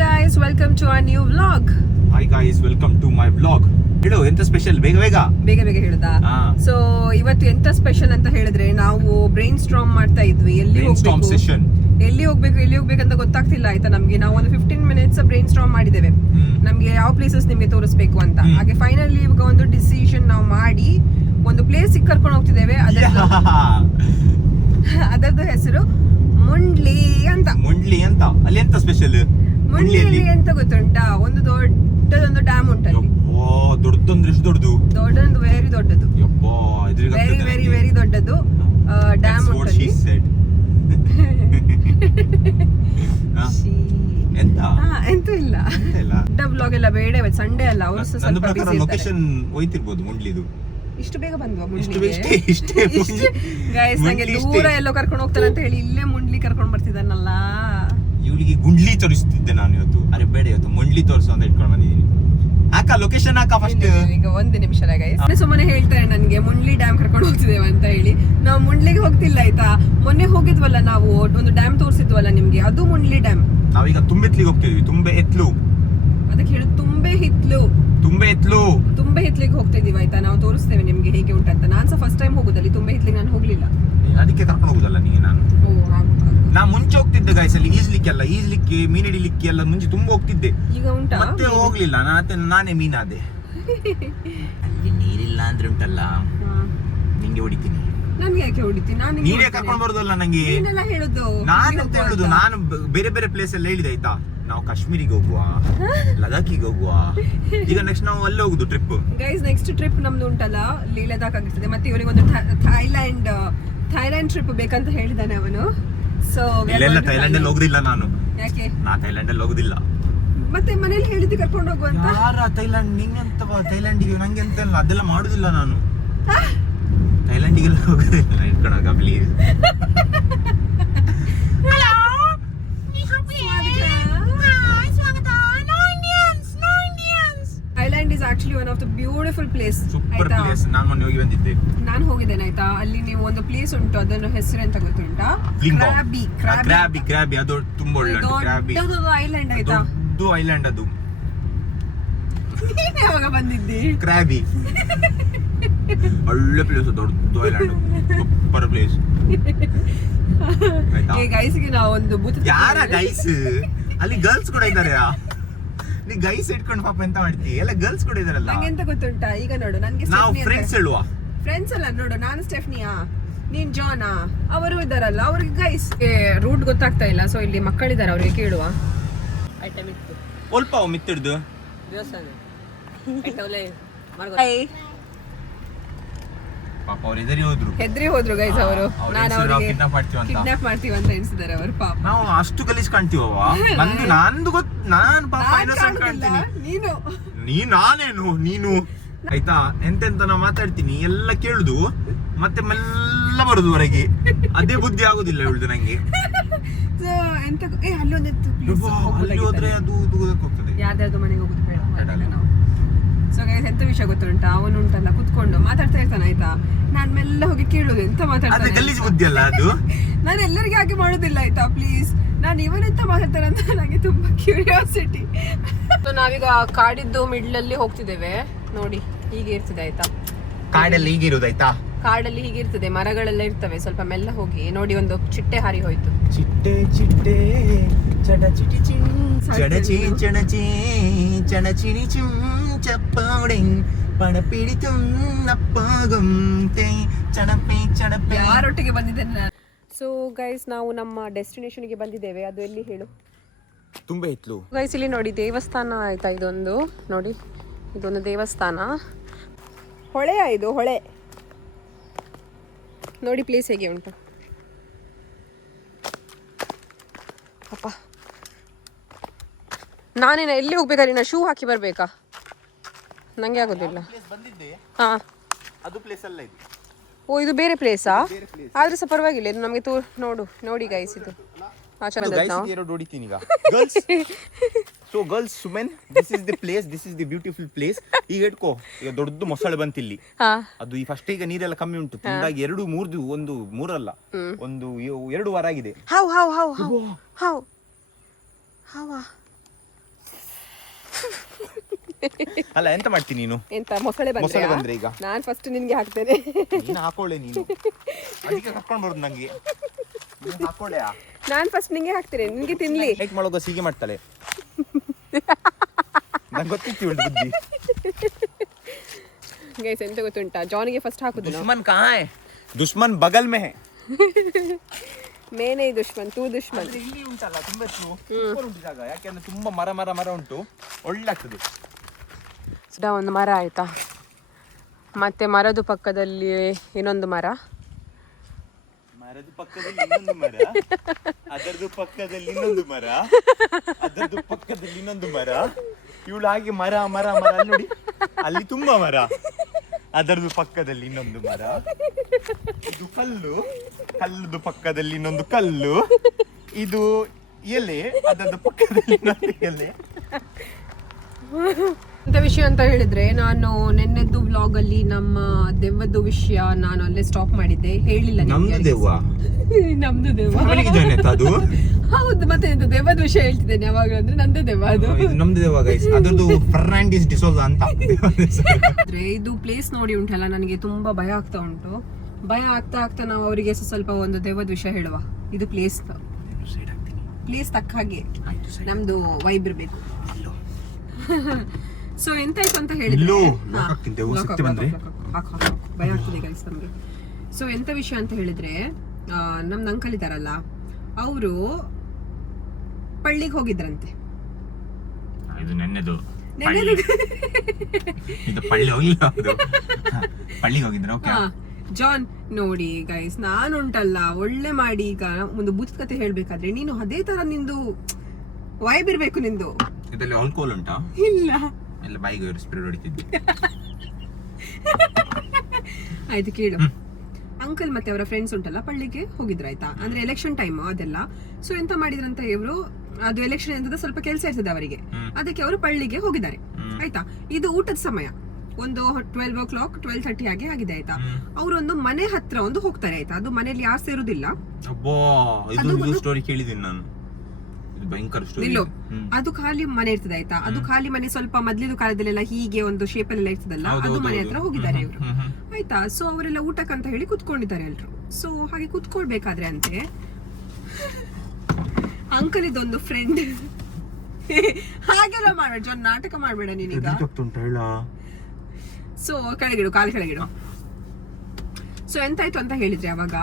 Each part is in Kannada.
guys, welcome to our new vlog. Hi guys, welcome to my vlog. ಹೇಳು ಎಂತ ಸ್ಪೆಷಲ್ ಬೇಗ ಹೇಳುದಾ? ಸೊ ಇವತ್ತು ಎಂತ ಸ್ಪೆಷಲ್ ಅಂತ ಹೇಳಿದ್ರೆ ನಾವು ಬ್ರೈನ್ ಸ್ಟ್ರಾಮ್ ಮಾಡ್ತಾ ಇದ್ವಿ. ಎಲ್ಲಿ ಹೋಗ್ಬೇಕು ಅಂತ ಗೊತ್ತಾಗ್ತಿಲ್ಲ ಆಯ್ತಾ ನಮ್ಗೆ. ನಾವು ಒಂದು 15 minutes ಬ್ರೈನ್ ಸ್ಟ್ರಾಮ್ ಮಾಡಿದ್ದೇವೆ ನಮ್ಗೆ ಯಾವ ಪ್ಲೇಸಸ್ ನಿಮ್ಗೆ ತೋರಿಸ್ಬೇಕು ಅಂತ. ಹಾಗೆ ಫೈನಲಿ ಇವಾಗ ಒಂದು ಡಿಸಿಷನ್ ನಾವು ಮಾಡಿ ಒಂದು ಪ್ಲೇಸ್ ಕರ್ಕೊಂಡು ಹೋಗ್ತಿದ್ದೇವೆ. ಅದರದ್ದು ಹೆಸರು ಮುಂಡ್ಲಿ ಅಂತ. ಅಲ್ಲಿ ಎಂತ ಸ್ಪೆಷಲ್? ಮುಂಡ್ಲಿ ಅಂತ ಗೊತ್ತುಂಟಾ? ಒಂದು ದೊಡ್ಡದೊಂದು ಡ್ಯಾಮ್ ಉಂಟಲ್ಲಿ. ದೊಡ್ಡದೊಂದು ಎಷ್ಟು ದೊಡ್ಡದು? ದೊಡ್ಡದೊಂದು ವೆರಿ ದೊಡ್ಡದು, ವೆರಿ ದೊಡ್ಡದು ಡ್ಯಾಮ್ ಉಂಟಲ್ಲಿ. ಎಂತೂ ಇಲ್ಲ, ದೊಡ್ಡ ಬ್ಲಾಗ್ ಎಲ್ಲ ಬೇಡ, ಸಂಡೇ ಅಲ್ಲ. ಅವರು ಸ್ವಲ್ಪ ಲೊಕೇಶನ್ ಹೋಯ್ತಿರ್ಬೋದು ಮುಂಡ್ಲಿದು. ಇಷ್ಟು ಬೇಗ ಬಂದ್ವಾ ಗೈಸ್? ನಂಗೆ ದೂರ ಎಲ್ಲೋ ಕರ್ಕೊಂಡು ಹೋಗ್ತಾನೆ ಅಂತ ಹೇಳಿ ಇಲ್ಲೇ ಮುಂಡ್ಲಿ ಕರ್ಕೊಂಡು ಬರ್ತಿದ್ದಾನಲ್ಲ. ಇವಳಿಗೆ ಗುಂಡ್ಲಿ ತೋರಿಸ್ತಿದ್ದೆ ನಾನು ಇವತ್ತು. ಅರೆ ಬೇಡ, ಇವತ್ತು ಮುಂಡ್ಲಿ ತೋರಿಸು ಅಂತ ಇಟ್ಕೊಂಡು ಬಂದಿದ್ದೀನಿ. ಹಾಕ ಲೊಕೇಶನ್ ಹಾಕ ಫಸ್ಟ್. ಈಗ ಒಂದು ನಿಮಿಷ ಗೈಸ್, ಸುಮ್ಮನೆ ಹೇಳ್ತಾರೆ ನನ್ಗೆ ಮುಂಡ್ಲಿ ಡ್ಯಾಮ್ ಕರ್ಕೊಂಡು ಹೋಗ್ತಿದ್ದೇವೆ ಅಂತ ಹೇಳಿ. ನಾವು ಮುಂಡ್ಲಿಗೆ ಹೋಗ್ತಿಲ್ಲ ಆಯ್ತಾ. ಮೊನ್ನೆ ಹೋಗಿದ್ವಲ್ಲ ನಾವು, ಒಂದು ಡ್ಯಾಮ್ ತೋರಿಸಿದ್ವಲ್ಲ ನಿಮ್ಗೆ, ಅದು ಮುಂಡ್ಲಿ ಡ್ಯಾಮ್. ನಾವೀಗ ತುಂಬೆತ್ಲಿಗೆ ಹೋಗ್ತಿದ್ವಿ. ತುಂಬೆ ಎತ್ಲು ಅದಕ್ಕೆ ಹೇಳುದು ತುಂಬೆ ಹಿತ್ಲಿಗೆ ಹೋಗ್ತಾ ಇದೀವಿ ಆಯ್ತಾ. ನಾವು ತೋರಿಸ್ತೇವೆ ನಿಮ್ಗೆ ಹೇಗೆ ಉಂಟಂತ. ನಾನು ಸಹ ಫಸ್ಟ್ ಟೈಮ್ ಹೋಗುದಲ್ಲಿ ತುಂಬೆ ಹಿತ್ಲಿಗೆ ನಾನು ಹೋಗ್ಲಿಲ್ಲ. ಅದಕ್ಕೆ ಕರ್ಕೊಂಡು ಹೋಗುದಲ್ಲ ನೀಗೆ ನಾನು. ನಾ ಮುಂಚೆ ಹೋಗ್ತಿದ್ದೆ ಗೈಸ್, ಅಲ್ಲಿ ಈಜ್ಲಿಕ್ಕೆ ಮೀನ್ ಹಿಡಿಲಿಕ್ಕೆ ಎಲ್ಲ ಮುಂಚೆ ತುಂಬಾ ಹೋಗ್ತಿದ್ದೆ. ಈಗ ಉಂಟಾ? ಮತ್ತೆ ಹೋಗ್ಲಿಲ್ಲ. ನಾನೇ ಮೀನಾದೆ. ಅಲ್ಲಿ ನೀರಿಲ್ಲ ಅಂದ್ರೆ ಉಂಟಲ್ಲ, ನಿಂಗೆ ಹೊಡಿತೀನಿ. ನನ್ಗೆ ಯಾಕೆ ಹೊಡಿತೀನಿ? ನೀರೇ ಕರ್ಕೊಂಡು ಬರೋದಲ್ಲ ನಂಗೆ. ನಾನು ಬೇರೆ ಬೇರೆ ಪ್ಲೇಸ್ ಎಲ್ಲ ಹೇಳಿದೆ ಆಯ್ತಾ. ನಾವು ಕಾಶ್ಮೀರಿಗೆ ಹೋಗುವ, ಲದಾಖಿಗೆ ಹೋಗುವ. ಈಗ ನೆಕ್ಸ್ಟ್ ನಾವು ಅಲ್ಲೇ ಹೋಗುದು ಟ್ರಿಪ್. ಗೈಸ್ ನೆಕ್ಸ್ಟ್ ಟ್ರಿಪ್ ನಮ್ದು ಉಂಟಲ್ಲ, ಲದಾಖ್ ಆಗಿರ್ತದೆ. ಮತ್ತೆ ಇವರಿಗೆ ಒಂದು ಥೈಲ್ಯಾಂಡ್ ಟ್ರಿಪ್ ಬೇಕಂತ ಹೇಳಿದಾನೆ ಅವನು. ಸೊ ಇಲ್ಲೆಲ್ಲ ಥೈಲ್ಯಾಂಡ್ ಅಲ್ಲಿ ಹೋಗುದಿಲ್ಲ ನಾನು. ಯಾಕೆ? ನಾ ಥೈಲ್ಯಾಂಡ್ ಅಲ್ಲಿ ಹೋಗುದಿಲ್ಲ. ಮತ್ತೆ ಮನೇಲಿ ಹೇಳಿದ್ದು ಕರ್ಕೊಂಡು ಹೋಗುವಂತ. ಥೈಲ್ಯಾಂಡ್ ನಿಂಗೆಂತ? ಥೈಲ್ಯಾಂಡಿಗೆ ನಂಗೆ ಎಂತ ಇಲ್ಲ, ಅದೆಲ್ಲ ಮಾಡುದಿಲ್ಲ ನಾನು. ಥೈಲ್ಯಾಂಡಿಗೆಲ್ಲ ಹೋಗುದಿಲ್ಲ. ಇಟ್ಕೊಳಕ please. Thailand is actually one of the beautiful place. Super place. ನಾನು ಮೊನ್ನೆ ಹೋಗಿ ಬಂದಿದ್ದೆ. ನಾನು ಹೋಗಿದ್ದೇನೆ ಆಯ್ತಾ. ಅಲ್ಲಿ ನೀವು ಒಂದು ಪ್ಲೇಸ್ ಉಂಟು, ಅದರ ಹೆಸರು ಅಂತ ಗೊತ್ತುಂಟಾ? ಕ್ರಾಬಿ. ಅದು ತುಂಬಾ ಒಳ್ಳೆ ದೊಡ್ಡ ಐಲ್ಯಾಂಡ್ ಆಯ್ತಾ. ದೊಡ್ಡ ಐಲ್ಯಾಂಡ್ ಅದು. ಯಾವಾಗ ಬಂದಿದ್ದಿ? ಕ್ರಾಬಿ ಒಳ್ಳೆ ಪ್ಲೇಸ್, ದೊಡ್ಡ ಐಲ್ಯಾಂಡ್, ಸೂಪರ್ ಪ್ಲೇಸ್. ಈ ಗೈಸ್ಗೆ ನಾವು ಒಂದು ಯಾರ ಗೈಸ್? ಅಲ್ಲಿ ಗರ್ಲ್ಸ್ ಕೂಡ ಇದ್ದಾರೆ. ನೀ ಗೈಸ್ ಇಟ್ಕೊಂಡು ಪಾಪ ಎಂತ ಮಾಡ್ತೀವಿ? ಎಲ್ಲ ಗರ್ಲ್ಸ್ ಕೂಡ ಇದಾರಲ್ಲ. ನಂಗೆ ಎಂತ ಗೊತ್ತುಂಟಾ? ಈಗ ನೋಡು, ನನ್ಗೆ ನಾವು ಫ್ರೆಂಡ್ಸ್ ಹೇಳುವ. ಫ್ರೆಂಡ್ಸ್ ಅಲ್ಲ ನೋಡು, ನಾನು ಸ್ಟೆಫ್ನಿಯಾ, ನೀನ್ ಜಾನಾ, ಅವರು ಇದ್ದಾರಲ್ಲ. ಅವ್ರಿಗೆ ಗೈಸ್ ರೂಟ್ ಗೊತ್ತಾಗ್ತಾ ಇಲ್ಲ. ಸೊ ಇಲ್ಲಿ ಮಕ್ಕಳಿದ್ದಾರೆ, ಅವ್ರಿಗೆ ಕೇಳುವ. ಐಟಮ್ ಇತ್ತು ಸ್ವಲ್ಪ ಮಿತ್ತಿಡ್ದು ಪಾಪ ಅವ್ರು ಹೆದ್ರಿ ಹೋದ್ರು ಗೈಸ್. ಅವರು ನಾನು ಅವ್ರಿಗೆ ಕಿಡ್ನಾಪ್ ಮಾಡ್ತೀವಿ ಅಂತ ಎಣಿಸಿದ್ದಾರೆ ಅವರು. ಪಾಪ ನಾವು ಅಷ್ಟು ಗಲೀಜ್ ಕಾಣ್ತೀವವ. ನಂದು ನಾನು ಪಾಪ ಇನ್ನೊಸೆಂಟ್ ಕಾಣ್ತೀನಿ. ನೀನು ಆಯ್ತಾ. ಎಂತೆಂತ ನಾ ಮಾತಾಡ್ತೀನಿ, ಎಲ್ಲ ಕೇಳುದು, ಮತ್ತೆ ಮೆಲ್ಲ ಬರುದು ಹೊರಗೆ. ಅದೇ ಬುದ್ಧಿ ಆಗುದಿಲ್ಲ ಇವಳ್ದು ನಂಗೆ. ಅಲ್ಲಿ ಹೋದ್ರೆ ಅದು ಹೋಗ್ತದೆ. ಯಾರ್ದಾರ್ದು ಮನೆಗೆ ಹೋಗುದು ಬೇಡ ನಾವು. ಸೊ ಗೈಸ್ ಎಂತ ವಿಷಯ ಗೊತ್ತುಂಟಾ? ಅವನು ಉಂಟಲ್ಲ ಕುತ್ಕೊಂಡು ಮಾತಾಡ್ತಾ ಇರ್ತಾನೆ ಆಯ್ತಾ. ನಾನ್ ಮೆಲ್ಲ ಹೋಗಿ ಕೇಳುದು ಎಂತ ಮಾತಾಡ್ತಾನೆ. ಗಲೀಜ್ ಬುದ್ಧಿ ಅಲ್ಲ ಅದು. ನಾನು ಎಲ್ಲರಿಗೆ ಹಾಗೆ ಮಾಡುದಿಲ್ಲ ಆಯ್ತಾ. ಪ್ಲೀಸ್, ನಾನು ಇವನೆಂತ ಮಾತಾಡ್ತಾನೆ ಅಂತ ನನಗೆ ತುಂಬಾ ಕ್ಯೂರಿಯಾಸಿಟಿ. ಸೊ ನಾವೀಗ ಕಾಡಿದ್ದು ಮಿಡ್ಲಲ್ಲಿ ಹೋಗ್ತಿದ್ದೇವೆ. ನೋಡಿ ಹೀಗೆ ಇರ್ತದೆ ಆಯ್ತಾ. ಕಾಡಲ್ಲಿ ಹೀಗೆ ಇರುದಾಯ್ತಾ. ಕಾಡಲ್ಲಿ ಹೀಗೆ ಇರ್ತದೆ, ಮರಗಳೆಲ್ಲ ಇರ್ತವೆ. ಸ್ವಲ್ಪ ಮೆಲ್ಲ ಹೋಗಿ ನೋಡಿ, ಒಂದು ಚಿಟ್ಟೆ ಹಾರಿ ಹೋಯ್ತು. ಚಿಟ್ಟೆ ಯಾರೊಟ್ಟಿಗೆ ಬಂದಿದ್ದೇನೆ ನಾನು. ಸೊ ಗೈಸ್ ನಾವು ನಮ್ಮ ಡೆಸ್ಟಿನೇಷನ್ಗೆ ಬಂದಿದ್ದೇವೆ. ಅದು ಎಲ್ಲಿ ಹೇಳು? ತುಂಬೆ ಇತ್ಲು ಗೈಸ್. ಇಲ್ಲಿ ನೋಡಿ ದೇವಸ್ಥಾನ ಆಯ್ತಾ. ಇದೊಂದು ನೋಡಿ, ಇದೊಂದು ದೇವಸ್ಥಾನ. ಹೊಳೆಯ ಇದು ಹೊಳೆ ನೋಡಿ. ಪ್ಲೇಸ್ ಹೇಗೆ ಉಂಟು ಅಪ್ಪ. ನಾನೇನ ಎಲ್ಲಿ ಹೋಗ್ಬೇಕಾದ್ರೆ ನಾ ಶೂ ಹಾಕಿ ಬರ್ಬೇಕಾ? ನಂಗೆ ಆಗೋದಿಲ್ಲ. ಹಾ, ಅದು ಪ್ಲೇಸ್ ಅಲ್ಲ ಇದು. ಓ, ಇದು ಬೇರೆ ಪ್ಲೇಸಾ? ಆದ್ರೆ ಸಹ ಪರವಾಗಿಲ್ಲ. ಇದು ನಮಗೆ ನೋಡಿ ಗೈಸ್, ಇದು So girls, women, this is the place, this is the beautiful place. ಈಗ ಇಟ್ಕೋ, ಈಗ ದೊಡ್ಡ ಮೊಸಳೆ ಬಂತಿಲ್ಲಿ. ಅದು ಈ ಫಸ್ಟ್ ಈಗ ನೀರೆಲ್ಲ ಕಮ್ಮಿ ಉಂಟು. ತಿಂದಾಗಿ 2-3 ಒಂದು 3 ಅಲ್ಲ, ಒಂದು 2 ವಾರ ಆಗಿದೆ. ಅಲ್ಲ ಎಂತ ಮಾಡ್ತೀನಿ ನೀನು? ಎಂತ ಮೊಸಳೆ ಬಂದ್ರೆ ಈಗ ನಾನು ಫಸ್ಟ್ ನಿನ್ಗೆ ಹಾಕ್ತೇನೆ. ನೀನು ಹಾಕೊಳ್ಳೆ, ನೀನು ಅದಕ್ಕೆ ಕರ್ಕೊಂಡು ಬರೋದು ನಂಗೆ. ಹಾಕೊಳ್ಳೆ, ನಾನು ಫಸ್ಟ್ ನಿಂಗೆ ಹಾಕ್ತೇನೆ, ನಿನ್ಗೆ ತಿನ್ಲಿ. ಲೈಕ್ ಮಾಡೋಗ ಹೀಗೆ ಮಾಡ್ತಾಳೆ, ನಂಗೆ ಗೊತ್ತಿತ್ತು ಇವಳು ಬುದ್ಧಿ. ಗೈಸ್ ಎಂತ ಗೊತ್ತುಂಟಾ, ಜಾನಿಗೆ ಫಸ್ಟ್ ಹಾಕುದು. ದುಶ್ಮನ್ ಕहाँ है? ದುಶ್ಮನ್ ಬಗಲ್ ಮೇ ಹೈ. ಮೇನೇ ದುಶ್ಮನ್, ತೂ ದುಶ್ಮನ್. ಇಲ್ಲಿ ಉಂಟಲ್ಲ ತುಂಬಾ ಸೂಪರ್ ಉಂಟು ಜಾಗ, ಯಾಕೆಂದ್ರೆ ತುಂಬಾ ಮರ ಉಂಟು, ಒಳ್ಳೆ ಆಗ್ತದೆ. ಒಂದು ಮರ ಆಯ್ತಾ, ಮತ್ತೆ ಮರದ ಪಕ್ಕದಲ್ಲಿ ಇನ್ನೊಂದು ಮರದ ಪಕ್ಕದಲ್ಲಿ ಇನ್ನೊಂದು ಮರ, ಅದರದ್ದು ಪಕ್ಕದಲ್ಲಿ ಇನ್ನೊಂದು ಮರ, ಅದರದ್ದು ಪಕ್ಕದಲ್ಲಿ ಇನ್ನೊಂದು ಮರ. ಇವಳು ಹಾಗೆ ಮರ ಅಲ್ಲಿ ನೋಡಿ, ಅಲ್ಲಿ ತುಂಬಾ ಮರ, ಅದರದ್ದು ಪಕ್ಕದಲ್ಲಿ ಇನ್ನೊಂದು ಮರ, ಇದು ಕಲ್ಲುದು ಪಕ್ಕದಲ್ಲಿ ಇನ್ನೊಂದು ಕಲ್ಲು, ಇದು ಎಲೆ, ಅದರದ್ದು ಪಕ್ಕದಲ್ಲಿ ಇನ್ನೊಂದು ಎಲೆ. ಎಂತ ವಿಷಯ ಅಂತ ಹೇಳಿದ್ರೆ, ನಾನು ನೆನ್ನೆದ್ದು ವ್ಲಾಗ್ ಅಲ್ಲಿ ನಮ್ಮ ದೆವ್ವದ್ದು ವಿಷಯ ನಾನು ಅಲ್ಲೇ ಸ್ಟಾಪ್ ಮಾಡಿದ್ದೆ, ಹೇಳಿಲ್ಲ. ನಮ್ದು ದೆವ್ವ ಅದು ಹೌದು, ಮತ್ತೆ ಎಂತ ದೆವ್ವದ ವಿಷಯ ಹೇಳ್ತಿದ್ದೇನೆ ಯಾವಾಗ ಅಂದ್ರೆ ನಂದೇ ದೆವ್ವ, ಅದು ನಮ್ದು ದೆವ್ವ ಗೈಸ್, ಅದರದ್ದು ಫರ್ನಾಂಡಿಸ್ ಡಿಸೋಜಾ ಅಂತ. ಇದು ಪ್ಲೇಸ್ ನೋಡಿ ಉಂಟಲ್ಲ, ನನಗೆ ತುಂಬಾ ಭಯ ಆಗ್ತಾ ಉಂಟು. ಭಯ ಆಗ್ತಾ ನಾವು ಅವರಿಗೆ ಸ್ವಲ್ಪ ಒಂದು ದೆವ್ವದ ವಿಷಯ ಹೇಳುವ. ಇದು ಪ್ಲೇಸ್ ತಕ್ಕ ಹಾಗೆ ನಮ್ದು ವೈಬ್ ಇರ್ಬೇಕು. ಸೊ ಎಂತಾಯ್ತು ಅಂತ ಹೇಳಿದ್ರೆ, ಭಯ ಆಗ್ತದೆ ಗೈಸ್ ನಮ್ಗೆ. ಸೊ ಎಂತ ವಿಷಯ ಅಂತ ಹೇಳಿದ್ರೆ, ನಮ್ದು ಅಂಕಲ್ ಇದಾರಲ್ಲ, ಅವರು ಪಳ್ಳಿಗೆ ಹೋಗಿದ್ರಂತೆ. ಜಾನ್ ನೋಡಿ ಗೈಸ್, ನಾನುಂಟಲ್ಲ ಒಳ್ಳೆ ಮಾಡಿ ಈಗ ಒಂದು ಭೂತ ಕತೆ ಹೇಳ್ಬೇಕಾದ್ರೆ ನೀನು ಅದೇ ತರ ನಿಂದು ವೈಬ್ ಇರ್ಬೇಕು ನಿಂದು. ಇದರಲ್ಲಿ ಆಲ್ಕೋಹಾಲ್ ಉಂಟಾ? ಇಲ್ಲ, ಎಲ್ಲ ಬಾಯಿಗೆ ಸ್ಪ್ರೇ ಹೊಡಿತಿದ್ದೆ. ಆಯ್ತು ಕೇಳು. ಅಂಕಲ್ ಮತ್ತೆ ಅವರ ಫ್ರೆಂಡ್ಸ್ ಉಂಟಲ್ಲ ಪಳ್ಳಿಗೆ ಹೋಗಿದ್ರಾಯ್ತಾ, ಅಂದ್ರೆ ಎಲೆಕ್ಷನ್ ಟೈಮ್ ಅದೆಲ್ಲ. ಸೊ ಎಂತ ಮಾಡಿದ್ರಂತ ಇವರು, ಅದು ಎಲೆಕ್ಷನ್ ಎಂತದ ಸ್ವಲ್ಪ ಕೆಲಸ ಇರ್ತದೆ ಅವರಿಗೆ, ಅದಕ್ಕೆ ಅವರು ಪಳ್ಳಿಗೆ ಹೋಗಿದ್ದಾರೆ ಆಯ್ತಾ. ಇದು ಊಟದ ಸಮಯ, ಒಂದು 12 o'clock 12:30 ಹಾಗೆ ಆಗಿದೆ ಆಯ್ತಾ. ಅವರೊಂದು ಮನೆ ಹತ್ರ ಒಂದು ಹೋಗ್ತಾರೆ ಆಯ್ತಾ, ಅದು ಮನೆಯಲ್ಲಿ ಯಾರು ಸೇರುದಿಲ್ಲ. ಅದು ಖಾಲಿ ಮನೆ ಇರ್ತದೆ ಆಯ್ತಾ. ಅದು ಖಾಲಿ ಮನೆ, ಸ್ವಲ್ಪ ಮೊದ್ಲಿನ ಕಾಲದಲ್ಲೆಲ್ಲ ಹೀಗೆ ಒಂದು ಶೇಪ್ ಎಲ್ಲ ಇರ್ತದಲ್ಲ, ಅದು ಮನೆ ಹತ್ರ ಹೋಗಿದ್ದಾರೆ ಇವರು ಆಯ್ತಾ. ಸೊ ಅವರೆಲ್ಲ ಊಟಕ್ಕಂತ ಹೇಳಿ ಕುತ್ಕೊಂಡಿದ್ದಾರೆ ಎಲ್ರು. ಸೊ ಹಾಗೆ ಕುತ್ಕೊಳ್ಬೇಕಾದ್ರೆ ಅಂತೆ ಅಂಕಲ್ ಇದೊಂದು ಫ್ರೆಂಡ್ ಹಾಗೆಲ್ಲ ಮಾಡ್ಬೇಡ ಜಾನ್, ನಾಟಕ ಮಾಡ್ಬೇಡ ನೀನೀಗ. ಸೊ ಕೆಳಗಿಡು, ಕಾಲು ಕೆಳಗಿಡು. ಸೊ ಎಂತಾಯ್ತು ಅಂತ ಹೇಳಿದ್ರೆ, ಅವಾಗ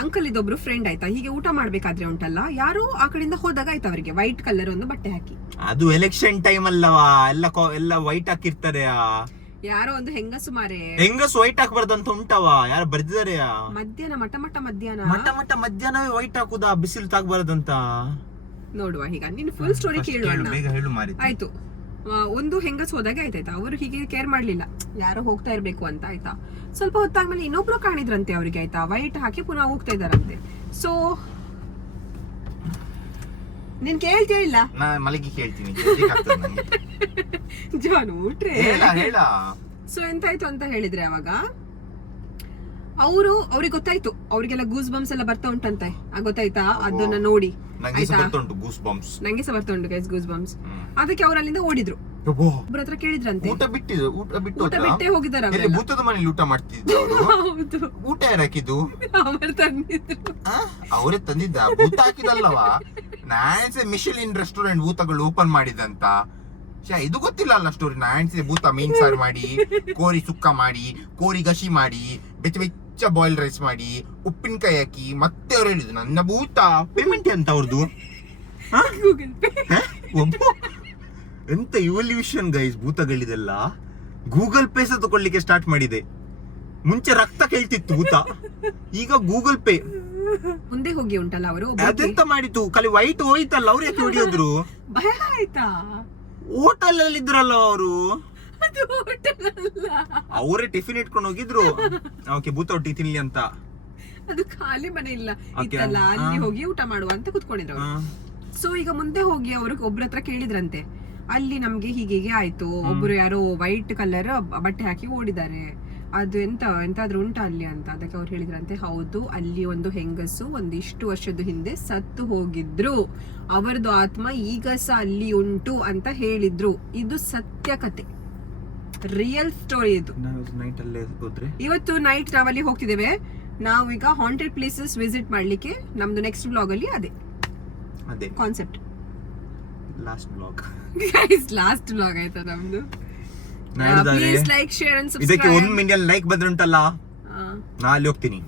ಅಂಕಲ್ ಇದೊಬ್ರು ಫ್ರೆಂಡ್ ಆಯ್ತಾ, ಹೀಗೆ ಊಟ ಮಾಡ್ಬೇಕಾದ್ರೆ ಉಂಟಲ್ಲ, ಯಾರು ಆ ಕಡೆಯಿಂದ ಹೋದಾಗ ಆಯ್ತಾ ಅವರಿಗೆ ವೈಟ್ ಕಲರ್ ಒಂದು ಬಟ್ಟೆ ಹಾಕಿ. ಅದು ಎಲೆಕ್ಷನ್ ಟೈಮ್ ಅಲ್ಲವಾ, ಎಲ್ಲ ವೈಟ್ ಹಾಕಿರ್ತಾರೆ. ಯಾರೋ ಒಂದು ಹೆಂಗಸು ಮಾರೆ, ಹೆಂಗಸು ವೈಟ್ ಹಾಕ್ಬಾರ್ದಂತ ಉಂಟವಾ, ಯಾರು ಬರ್ದಿದ್ದಾರೆ. ಮಧ್ಯಾಹ್ನ ಮಧ್ಯಾಹ್ನವೇ ವೈಟ್ ಹಾಕುದಾ, ಬಿಸಿಲು ತಾಗ್ಬಾರ್ದಂತ. ನೋಡುವ ಈಗ ನೀನು ಫುಲ್ ಸ್ಟೋರಿ ಕೇಳುವ. ಆಯ್ತು, ಒಂದು ಹೆಂಗಸ್ ಹೋದಾಗ ಆಯ್ತಾಯ್ತಾ, ಅವರು ಹೀಗೆ ಕೇರ್ ಮಾಡ್ಲಿಲ್ಲ, ಯಾರೋ ಹೋಗ್ತಾ ಇರ್ಬೇಕು ಅಂತ ಆಯ್ತಾ. ಸ್ವಲ್ಪ ಹೊತ್ತಾದ್ಮೇಲೆ ಇನ್ನೊಬ್ರು ಕಾಣಿದ್ರಂತೆ ಅವ್ರಿಗೆ ಆಯ್ತಾ, ವೈಟ್ ಹಾಕಿ ಪುನಃ ಹೋಗ್ತಾ ಇದಾರಂತೆ. ಸೊ ನೀನ್ ಕೇಳ್ತೀಯ ಇಲ್ಲ? ಮಲಗಿ ಕೇಳ್ತೀನಿ ಜಾನ್ ಊಟ್ರೆ. ಸೊ ಎಂತಾಯ್ತು ಅಂತ ಹೇಳಿದ್ರೆ, ಅವಾಗ ಅವ್ರಿಗೆ ಗೊತ್ತಾಯ್ತು, ಅವ್ರಿಗೆಲ್ಲ ಗೂಸ್ ಬಂಪ್ಸ್ ಎಲ್ಲ ಬರ್ತಾ ಉಂಟಂತೆ, ಗೊತ್ತಾಯ್ತಾ ಅದನ್ನ ನೋಡಿ. ನಂಗೆ ಸಹ ಬರ್ತಾ ಉಂಟು ಗೈಸ್ ಗೂಸ್ ಬಂಪ್ಸ್. ಅದಕ್ಕೆ ಅವ್ರು ಅಲ್ಲಿಂದ ಓಡಿದ್ರು. ಒಬ್ಬರ ಹತ್ರ ಕೇಳಿದ್ರಂತೆ, ಊಟ ಬಿಟ್ಟೆ ಹೋಗಿದಾರ. ಭೂತದ ಮನೇಲಿ ಊಟ ಮಾಡ್ತಿದ್ರು. ಊಟ ಯಾರು ಹಾಕಿದ್ದು? ಅವರೇ ತಂದಿದ್ದ. ಭೂತ ಹಾಕಿದಲ್ಲವಾ, ನಾಳೆ ಮಿಶೆಲಿನ್ ರೆಸ್ಟೋರೆಂಟ್ ಭೂತಗಳು ಓಪನ್ ಮಾಡಿದಂತ. ಇದು ಗೊತ್ತಿಲ್ಲ ಅಲ್ಲ ಸ್ಟೋರಿ. ನಾಳೆ ಭೂತ ಮೀನ್ ಸಾರು ಮಾಡಿ, ಕೋರಿ ಸುಕ್ಕ ಮಾಡಿ, ಕೋರಿ ಗಶಿ ಮಾಡಿ, ಬೆಚ್ಚ ಬಾಯ್ಲ್ ರೈಸ್ ಮಾಡಿ, ಉಪ್ಪಿನಕಾಯಿ ಹಾಕಿ, ಮತ್ತೆ ಅವ್ರು ಹೇಳಿದ್ರು ನನ್ನ ಭೂತ ಪೇಮೆಂಟ್ ಅಂತ ಅವ್ರದ್ದು. ಎಂತ ಇವಲ್ಯೂಷನ್ ಗೈಸ್ ಭೂತಗಳಿದೆಲ್ಲ. ಗೂಗಲ್ ಪೇ ಸಹ ತಗೊಳ್ಳಿಕ್ಕೆ ಸ್ಟಾರ್ಟ್ ಮಾಡಿದೆ. ಮುಂಚೆ ರಕ್ತ ಕೇಳ್ತಿತ್ತು ಭೂತ, ಈಗ ಗೂಗಲ್ ಪೇ. ಮುಂದೆ ಹೋಗಿ ಉಂಟಲ್ಲ ಅವರು, ಅದೆಂತ ಮಾಡಿತು, ಖಾಲಿ ವೈಟ್ ಹೋಯ್ತಲ್ಲ, ಅವ್ರು ಯಾಕೆ ಹೊಡಿಯೋದ್ರು? ಭಯ ಆಯ್ತಾ? ಹೋಟೆಲ್ ಅಲ್ಲಿ ಇದ್ರಲ್ಲ ಅವರು, ಅವರೇ ಟಿಫಿನ್ ಇಟ್ಕೊಂಡು ಹೋಗಿದ್ರು. ಓಕೆ, ಭೂತ ಒಟ್ಟಿಗೆ ತಿನ್ಲಿ ಅಂತ. ಅದು ಖಾಲಿ ಮನೆ ಇಲ್ಲ ಇತ್ತಲ್ಲ, ಅಲ್ಲಿ ಹೋಗಿ ಊಟ ಮಾಡುವ ಅಂತ ಕುತ್ಕೊಂಡಿದ್ರು. ಸೊ ಈಗ ಮುಂದೆ ಹೋಗಿ ಅವರು ಒಬ್ರ ಹತ್ರ ಕೇಳಿದ್ರಂತೆ, ಅಲ್ಲಿ ನಮ್ಗೆ ಹೀಗೆ ಆಯ್ತು, ಒಬ್ರು ಯಾರೋ ವೈಟ್ ಕಲರ್ ಬಟ್ಟೆ ಹಾಕಿ ಓಡಿದ್ದಾರೆ, ಅದು ಎಂತಾದ್ರೂ ಉಂಟಾ ಅಲ್ಲಿ ಅಂತ. ಅದಕ್ಕೆ ಅವ್ರು ಹೇಳಿದ್ರಂತೆ, ಹೌದು ಅಲ್ಲಿ ಒಂದು ಹೆಂಗಸು ಒಂದಿಷ್ಟು ವರ್ಷದ ಹಿಂದೆ ಸತ್ತು ಹೋಗಿದ್ರು, ಅವರದು ಆತ್ಮ ಈಗ ಸಹ ಅಲ್ಲಿ ಉಂಟು ಅಂತ ಹೇಳಿದ್ರು. ಇದು ಸತ್ಯ ಕತೆ, ರಿಯಲ್ ಸ್ಟೋರಿ ಇದು. ನೈಟ್ ಅಲ್ಲೇ ಹೋದ್ರೆ ಇವತ್ತು ನೈಟ್ ನಾವಲ್ಲಿ ಹೋಗ್ತಿದ್ದೇವೆ. ನಾವು ಈಗ ಹಾಂಟೆಡ್ ಪ್ಲೇಸಸ್ ವಿಸಿಟ್ ಮಾಡ್ಲಿಕ್ಕೆ ನಮ್ದು ನೆಕ್ಸ್ಟ್ ಬ್ಲಾಗ್ ಅಲ್ಲಿ ಅದೇ concept. Last blog last blog ಆಯ್ತಾ ನಮ್ದು. ನಾಡಿದ್ದಾರೆ. ಪ್ಲೀಸ್ ಲೈಕ್ ಶೇರ್ ಅಂಡ್ ಇದಕ್ಕೆ ಸಬ್ಸ್ಕ್ರೈಬ್ 1 ಮಿಲಿಯನ್ ಲೈಕ್ ಬಂದ್ರೆ ಉಂಟಲ್ಲ, ನಾ ಅಲ್ಲಿ ಹೋಗ್ತೀನಿ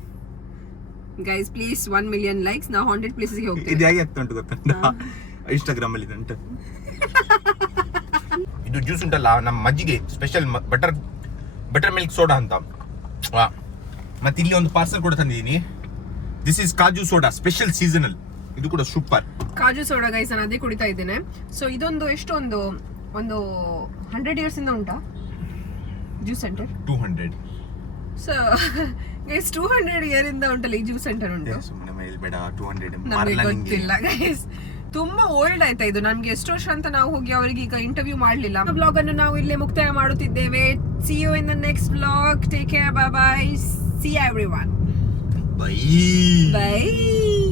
ಗೈಸ್. ಪ್ಲೀಸ್ 1 ಮಿಲಿಯನ್ ಲೈಕ್ಸ್, ನಾವು ಹಾಂಟೆಡ್ ಪ್ಲೇಸಸ್ ಗೆ ಹೋಗ್ತೀವಿ. ಇದು ಹೇಗೆ ಆಗ್ತಾ ಉಂಟು ಗೊತ್ತಾ, ಇನ್ಸ್ಟಾಗ್ರಾಮ್ ಅಲ್ಲಿ ಉಂಟು. ಇದು ಜ್ಯೂಸ್ ಉಂಟಲ್ಲ, ನಮ್ಮ ಮಜ್ಜಿಗೆ ಸ್ಪೆಷಲ್ ಬಟರ್ ಮಿಲ್ಕ್ ಸೋಡಾ ಅಂತ. ಮತ್ತೆ ಇಲ್ಲಿ ಒಂದು ಪಾರ್ಸಲ್ ಕೂಡ ತಂದಿದ್ದೀನಿ. This is kaju soda special seasonal. ಇದು ಕೂಡ ಸೂಪರ್ ಕಾಜು ಸೋಡಾ ಗೈಸ್, ನಾನು ಅದೇ ಕುಡಿತಾ ಇದ್ದೇನೆ. ಸೊ ಇದೊಂದು ಎಷ್ಟೊಂದು ಒಂದು 100 years ಇಂದ ಉಂಟಾ juice centre? 200. So guys 200 year ಇಂದ ಉಂಟಲ್ಲ ಈ ಜ್ಯೂಸ್ ಸೆಂಟರ್ ಉಂಟು. ಸುಮ್ಮನೆ ಮೇಲ್ ಬೇಡ, 200 ನಮಗೆ ಗೊತ್ತಿಲ್ಲ ಗೈಸ್, ತುಂಬಾ ಓಲ್ಡ್ ಆಯ್ತಾ ಇದು. ನಮ್ಗೆ ಎಷ್ಟು ವರ್ಷ ಅಂತ ನಾವು ಹೋಗಿ ಅವರಿಗೆ ಈಗ ಇಂಟರ್ವ್ಯೂ ಮಾಡ್ಲಿಲ್ಲ. ಬ್ಲಾಗ್ ಅನ್ನು ನಾವು ಇಲ್ಲೇ ಮುಕ್ತಾಯ ಮಾಡುತ್ತಿದ್ದೇವೆ. See you in the next vlog. Take care. Bye bye. See you everyone. By. Bye.